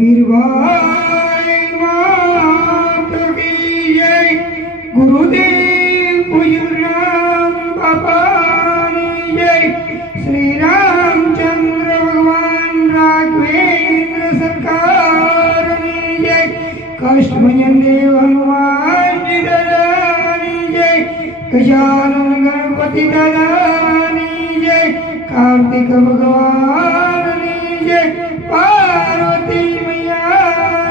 वीर भाई मात की जय। गुरुदेव पूज्यराम बाबा की जय। श्री रामचंद्र भगवान राघवेंद्र सरकार की जय। काष्टभंजन देव हनुमान जी दादा की जय। गजानन गणपति दादा की जय। कार्तिक भगवान की जय। पार्वती मैया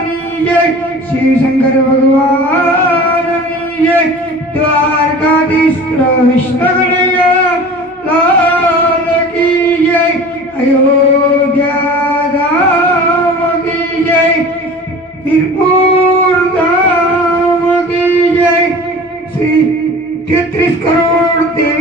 की जय। शिव शंकर भगवान की जय। द्वारकाधीश कृष्ण कन्हैया लाल की जय। अयोध्या धाम की जय। वीरपुर धाम की जय। श्री 33 करोड़ देव